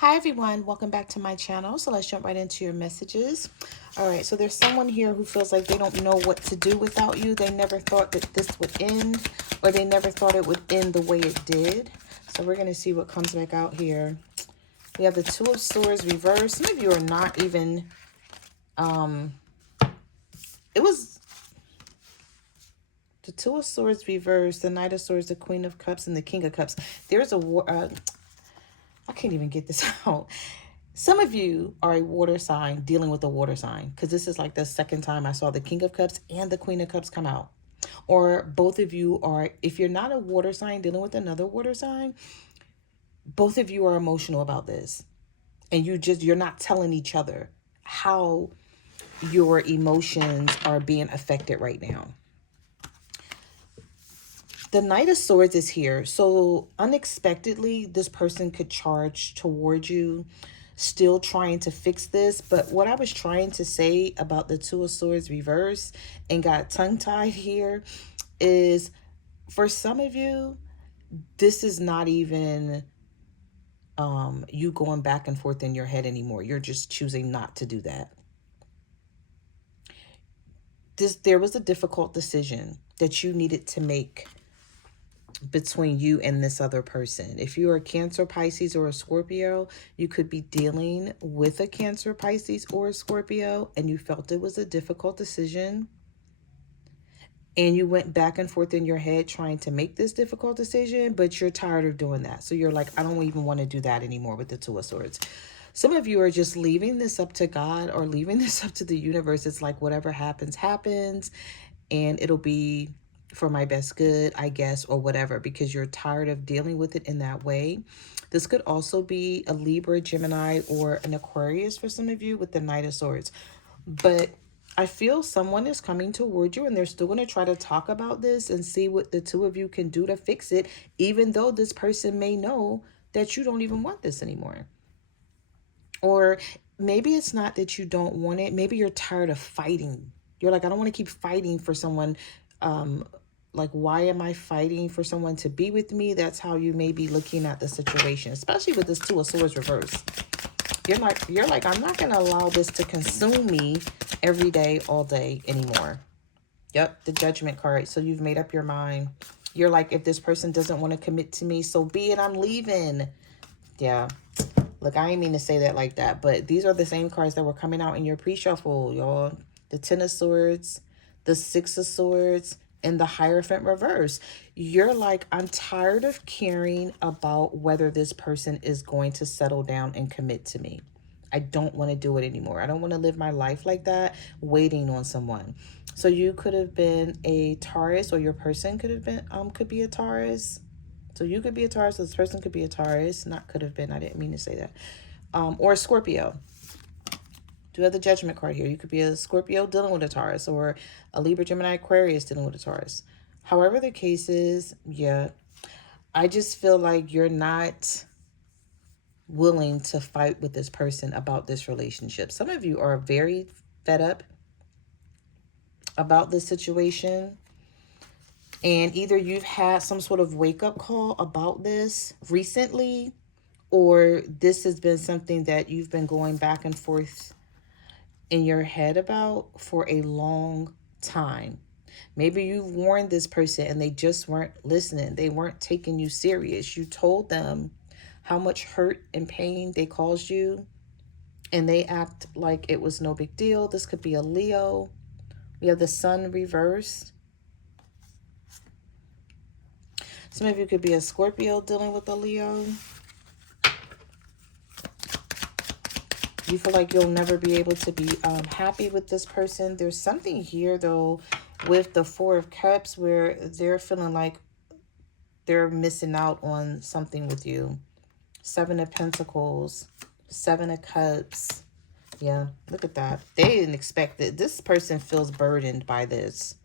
Hi everyone, welcome back to my channel. So let's jump right into your messages. All right, so there's someone here who feels like they don't know what to do without you. They never thought that this would end, or they never thought it would end the way it did. So we're going to see what comes back out here. We have the Two of Swords reversed. Some of you are not even, it was the Two of Swords reversed, the Knight of Swords, the Queen of Cups, and the King of Cups. There's a war, I can't even get this out. Some of you are a water sign dealing with a water sign, because this is like the second time I saw the King of Cups and the Queen of Cups come out. Or both of you are, if you're not a water sign dealing with another water sign, both of you are emotional about this. And you're not telling each other how your emotions are being affected right now. The Knight of Swords is here. So unexpectedly, this person could charge towards you, still trying to fix this. But what I was trying to say about the Two of Swords reverse and got tongue-tied here is, for some of you, this is not even you going back and forth in your head anymore. You're just choosing not to do that. There was a difficult decision that you needed to make between you and this other person. If you are a Cancer, Pisces, or a Scorpio, you could be dealing with a Cancer, Pisces, or a Scorpio, and you felt it was a difficult decision. And you went back and forth in your head trying to make this difficult decision, but you're tired of doing that. So you're like, I don't even want to do that anymore with the Two of Swords. Some of you are just leaving this up to God or leaving this up to the universe. It's like whatever happens, happens, and it'll be for my best good, I guess, or whatever, because you're tired of dealing with it in that way. This could also be a Libra, Gemini, or an Aquarius for some of you with the Knight of Swords. But I feel someone is coming toward you and they're still going to try to talk about this and see what the two of you can do to fix it, even though this person may know that you don't even want this anymore. Or maybe it's not that you don't want it. Maybe you're tired of fighting. You're like, I don't want to keep fighting for someone. Like, why am I fighting for someone to be with me? That's how you may be looking at the situation, especially with this Two of Swords reverse. You're like, I'm not going to allow this to consume me every day, all day anymore. Yep, the Judgment card. So you've made up your mind. You're like, if this person doesn't want to commit to me, so be it, I'm leaving. Yeah. Look, I didn't mean to say that like that, but these are the same cards that were coming out in your pre-shuffle, y'all. The Ten of Swords, the Six of Swords, and the Hierophant reverse. You're like, I'm tired of caring about whether this person is going to settle down and commit to me. I don't want to do it anymore. I don't want to live my life like that, waiting on someone. So you could have been a Taurus, or your person could have been, could be a Taurus. So you could be a Taurus, so this person could be a Taurus. Not could have been, I didn't mean to say that. Or a Scorpio. Do you have the Judgment card here? You could be a Scorpio dealing with a Taurus, or a Libra, Gemini, Aquarius dealing with a Taurus. However the case is, yeah, I just feel like you're not willing to fight with this person about this relationship. Some of you are very fed up about this situation. And either you've had some sort of wake-up call about this recently, or this has been something that you've been going back and forth in your head about for a long time. Maybe you warned this person and they just weren't listening. They weren't taking you serious. You told them how much hurt and pain they caused you, and they act like it was no big deal. This could be a Leo. We have the Sun reversed. Some of you could be a Scorpio dealing with a Leo. You feel like you'll never be able to be happy with this person. There's something here, though, with the Four of Cups where they're feeling like they're missing out on something with you. Seven of Pentacles, Seven of Cups. Yeah, look at that. They didn't expect it. This person feels burdened by this.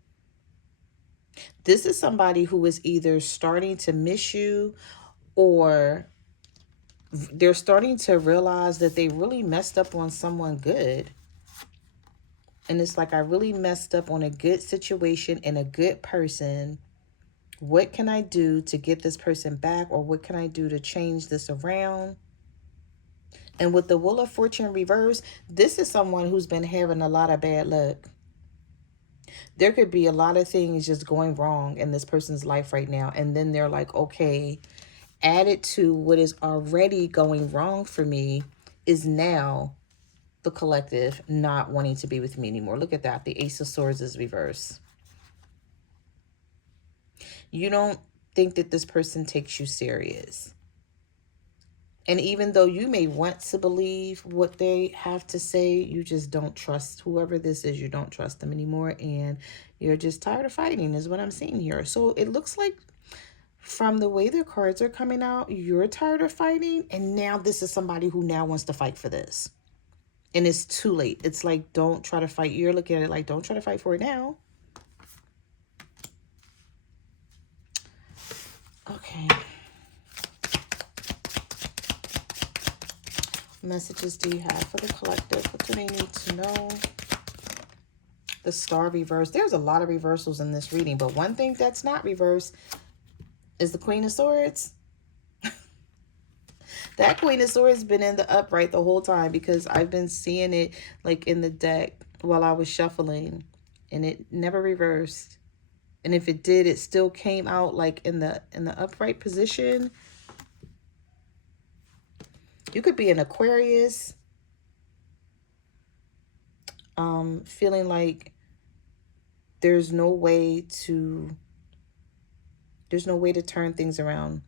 This is somebody who is either starting to miss you, or they're starting to realize that they really messed up on someone good. And it's like, I really messed up on a good situation and a good person. What can I do to get this person back? Or what can I do to change this around? And with the Wheel of Fortune reverse, this is someone who's been having a lot of bad luck. There could be a lot of things just going wrong in this person's life right now. And then they're like, okay, added to what is already going wrong for me is now the collective not wanting to be with me anymore. Look at that. The Ace of Swords is reverse. You don't think that this person takes you serious. And even though you may want to believe what they have to say, you just don't trust whoever this is. You don't trust them anymore. And you're just tired of fighting is what I'm seeing here. So it looks like from the way the cards are coming out, you're tired of fighting. And now this is somebody who now wants to fight for this. And it's too late. It's like, don't try to fight. You're looking at it like, don't try to fight for it now. Okay. Messages do you have for the collective? What do they need to know? The Star reverse. There's a lot of reversals in this reading, but one thing that's not reversed is the Queen of Swords. That Queen of Swords has been in the upright the whole time because I've been seeing it like in the deck while I was shuffling, and it never reversed. And if it did, it still came out like in the upright position. You could be an Aquarius, feeling like there's no way to turn things around.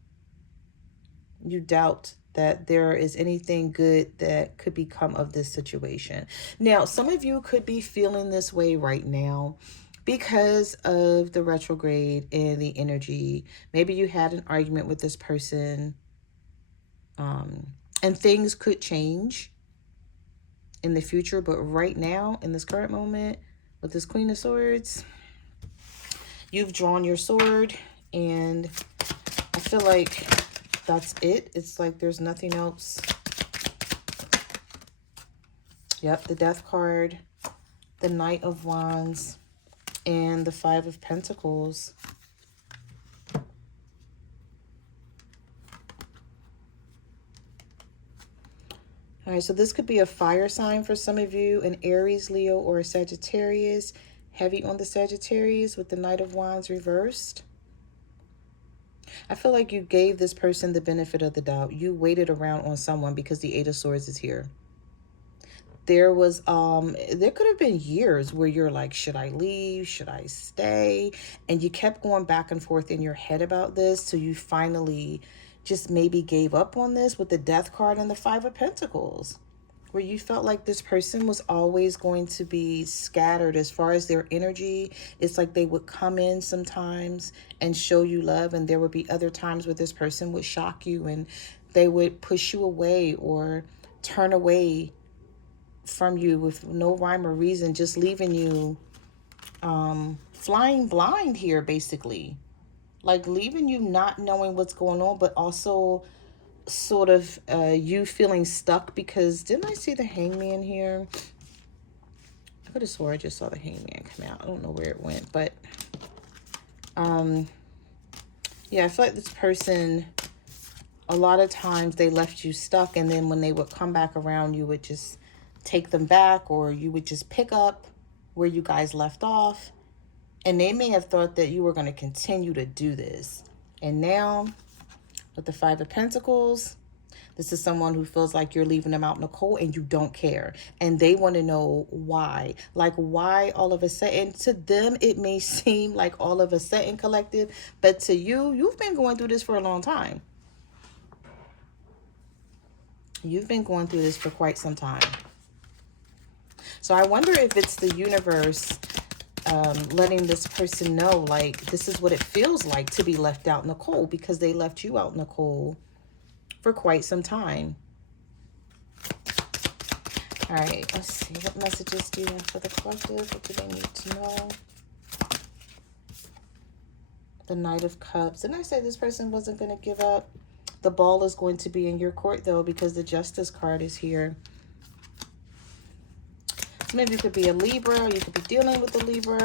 You doubt that there is anything good that could become of this situation. Now, some of you could be feeling this way right now because of the retrograde and the energy. Maybe you had an argument with this person, and things could change in the future. But right now, in this current moment, with this Queen of Swords, you've drawn your sword, and I feel like that's it. It's like there's nothing else. Yep, the Death card, the Knight of Wands, and the Five of Pentacles. All right, so this could be a fire sign for some of you, an Aries, Leo, or a Sagittarius. Heavy on the Sagittarius with the Knight of Wands reversed. I feel like you gave this person the benefit of the doubt. You waited around on someone because the Eight of Swords is here. There was, there could have been years where you're like, should I leave? Should I stay? And you kept going back and forth in your head about this. So you finally just maybe gave up on this with the Death card and the Five of Pentacles, where you felt like this person was always going to be scattered as far as their energy. It's like they would come in sometimes and show you love, and there would be other times where this person would shock you and they would push you away or turn away from you with no rhyme or reason, just leaving you flying blind here, basically. Like leaving you not knowing what's going on, but also sort of you feeling stuck because didn't I see the Hangman here? I could have swore I just saw the Hangman come out. I don't know where it went, but yeah, I feel like this person, a lot of times they left you stuck, and then when they would come back around, you would just take them back, or you would just pick up where you guys left off. And they may have thought that you were going to continue to do this. And now, with the Five of Pentacles, this is someone who feels like you're leaving them out in the cold and you don't care. And they want to know why. Like, why all of a sudden? To them, it may seem like all of a sudden, collective. But to you, you've been going through this for a long time. You've been going through this for quite some time. So I wonder if it's the universe letting this person know, like, this is what it feels like to be left out in the cold, because they left you out in the cold for quite some time. All right, let's see. What messages do you have for the collective? What do they need to know? The Knight of Cups. Didn't I say this person wasn't going to give up? The ball is going to be in your court, though, because the Justice card is here. So maybe you could be a Libra. You could be dealing with a Libra.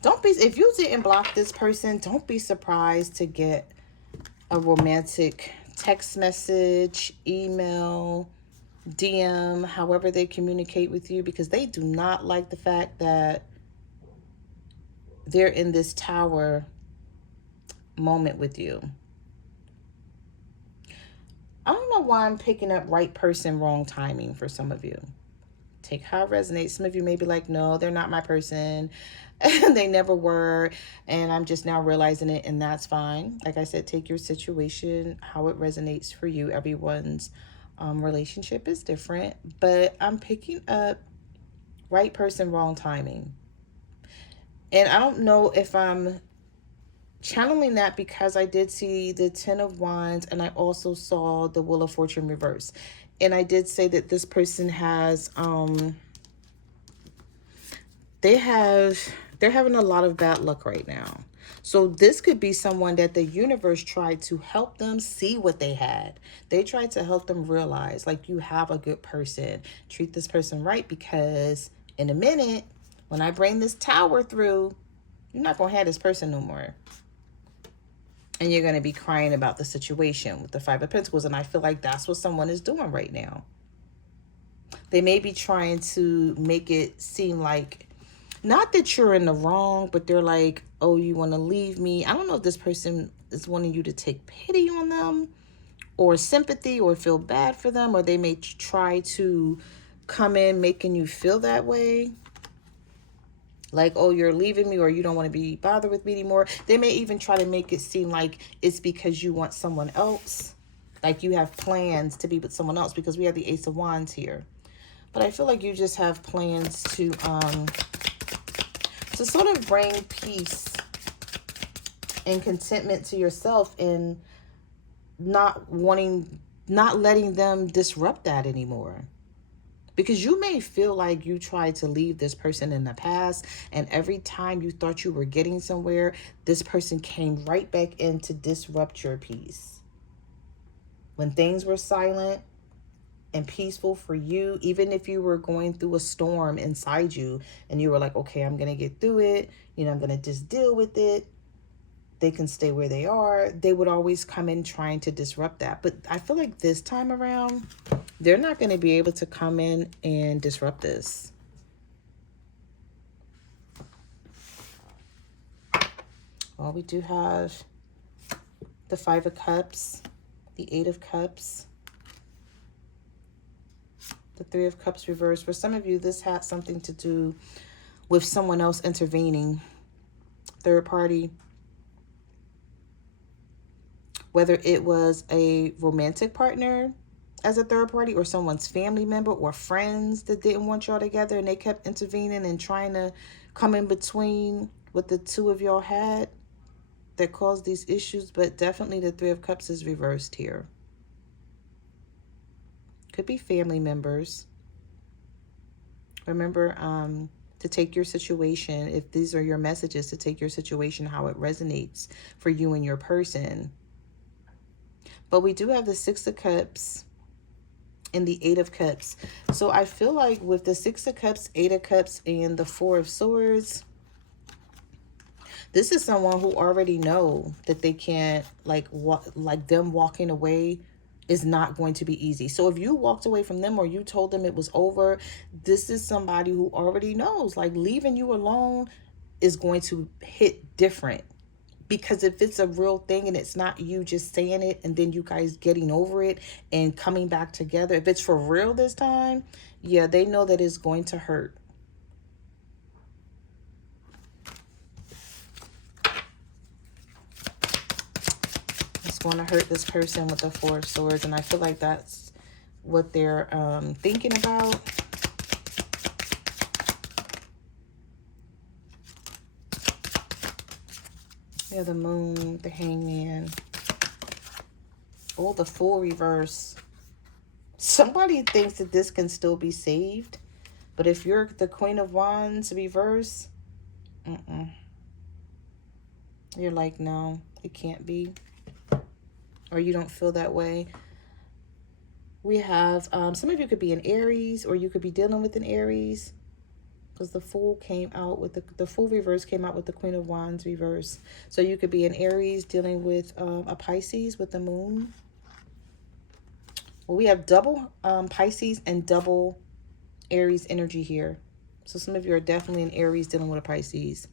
Don't be, if you didn't block this person, don't be surprised to get a romantic text message, email, DM, however they communicate with you, because they do not like the fact that they're in this tower moment with you. I don't know why I'm picking up right person, wrong timing for some of you. Take how it resonates. Some of you may be like, no, they're not my person. They never were. And I'm just now realizing it, and that's fine. Like I said, take your situation, how it resonates for you. Everyone's relationship is different. But I'm picking up right person, wrong timing. And I don't know if I'm channeling that because I did see the Ten of Wands and I also saw the Wheel of Fortune reverse. And I did say that this person has they're having a lot of bad luck right now. So this could be someone that the universe tried to help them see what they had. They tried to help them realize, like, you have a good person. Treat this person right, because in a minute, when I bring this tower through, you're not going to have this person no more. And you're going to be crying about the situation with the Five of Pentacles. And I feel like that's what someone is doing right now. They may be trying to make it seem like, not that you're in the wrong, but they're like, oh, you want to leave me. I don't know if this person is wanting you to take pity on them or sympathy or feel bad for them, or they may try to come in making you feel that way. Like, oh, you're leaving me, or you don't want to be bothered with me anymore. They may even try to make it seem like it's because you want someone else. Like you have plans to be with someone else, because we have the Ace of Wands here. But I feel like you just have plans to sort of bring peace and contentment to yourself, and not letting them disrupt that anymore. Because you may feel like you tried to leave this person in the past, and every time you thought you were getting somewhere, this person came right back in to disrupt your peace. When things were silent and peaceful for you, even if you were going through a storm inside you and you were like, okay, I'm going to get through it, I'm going to just deal with it, they can stay where they are, they would always come in trying to disrupt that. But I feel like this time around, they're not going to be able to come in and disrupt this. Well, we do have the Five of Cups, the Eight of Cups, the Three of Cups reversed. For some of you, this had something to do with someone else intervening, third party. Whether it was a romantic partner as a third party, or someone's family member or friends that didn't want y'all together, and they kept intervening and trying to come in between what the two of y'all had, that caused these issues. But definitely the Three of Cups is reversed here. Could be family members. Remember to take your situation, if these are your messages, to take your situation how it resonates for you and your person. But we do have the Six of Cups and the Eight of Cups. So I feel like with the Six of Cups, Eight of Cups, and the Four of Swords, this is someone who already know that they can't, like them walking away is not going to be easy. So if you walked away from them, or you told them it was over, this is somebody who already knows, like, leaving you alone is going to hit different. Because if it's a real thing and it's not you just saying it and then you guys getting over it and coming back together, if it's for real this time, yeah, they know that it's going to hurt. It's going to hurt this person with the Four of Swords, and I feel like that's what they're thinking about. Yeah, the Moon, the Hangman. Oh, the Fool reverse. Somebody thinks that this can still be saved. But if you're the Queen of Wands reverse, you're like, no, it can't be. Or you don't feel that way. We have, some of you could be an Aries, or you could be dealing with an Aries. Because the Fool came out with the Fool reverse came out with the Queen of Wands reverse. So you could be an Aries dealing with a Pisces with the Moon. Well, we have double Pisces and double Aries energy here. So some of you are definitely in Aries dealing with a Pisces.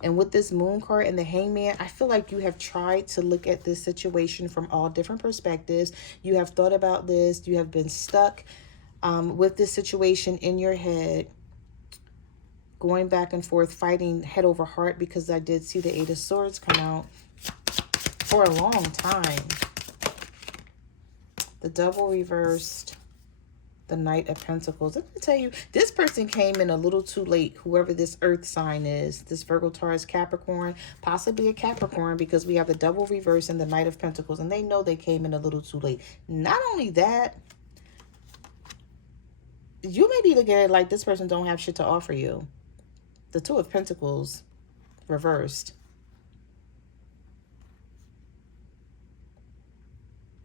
And with this Moon card and the Hangman, I feel like you have tried to look at this situation from all different perspectives. You have thought about this. You have been stuck with this situation in your head, going back and forth, fighting head over heart, because I did see the Eight of Swords come out for a long time. The Double reversed. The Knight of Pentacles. Let me tell you, this person came in a little too late, whoever this earth sign is. This Virgo, Taurus, Capricorn, possibly a Capricorn, because we have the Double reverse and the Knight of Pentacles, and they know they came in a little too late. Not only that, you may be looking at it like this person don't have shit to offer you. The Two of Pentacles reversed.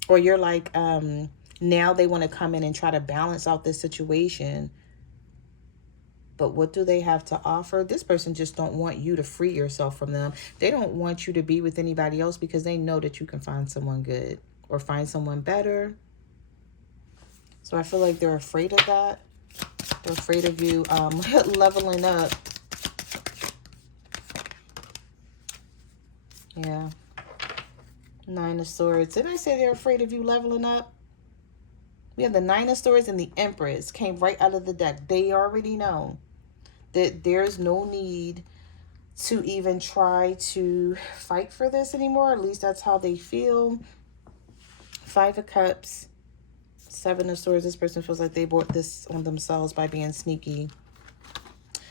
Or you're like, now they want to come in and try to balance out this situation. But what do they have to offer? This person just don't want you to free yourself from them. They don't want you to be with anybody else because they know that you can find someone good or find someone better. So I feel like they're afraid of that. They're afraid of you leveling up. Yeah. Nine of Swords. Didn't I say they're afraid of you leveling up? We have the Nine of Swords and the Empress came right out of the deck. They already know that there's no need to even try to fight for this anymore. At least that's how they feel. Five of Cups. Seven of Swords. This person feels like they brought this on themselves by being sneaky.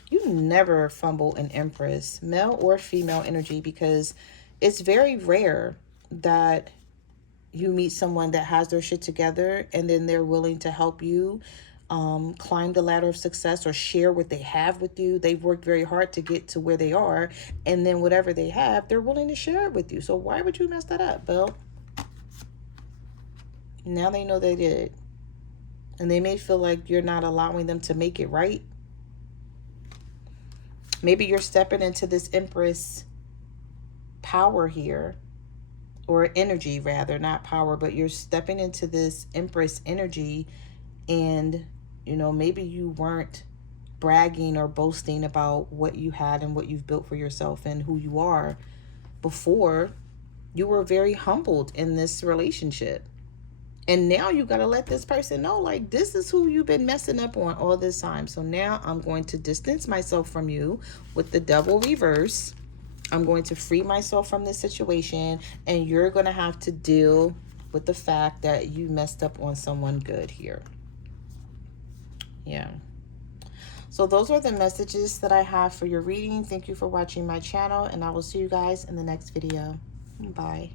You never fumble an Empress, male or female energy, because it's very rare that you meet someone that has their shit together and then they're willing to help you climb the ladder of success or share what they have with you. They've worked very hard to get to where they are, and then whatever they have, they're willing to share it with you. So why would you mess that up, Bill? Now they know they did. And they may feel like you're not allowing them to make it right. Maybe you're stepping into this Empress power here, or energy rather, not power, but you're stepping into this Empress energy, and you know, maybe you weren't bragging or boasting about what you had and what you've built for yourself and who you are before. You were very humbled in this relationship, and now you got to let this person know, like, this is who you've been messing up on all this time. So now I'm going to distance myself from you with the Double reverse. I'm going to free myself from this situation, and you're going to have to deal with the fact that you messed up on someone good here. Yeah. So those are the messages that I have for your reading. Thank you for watching my channel, and I will see you guys in the next video. Bye.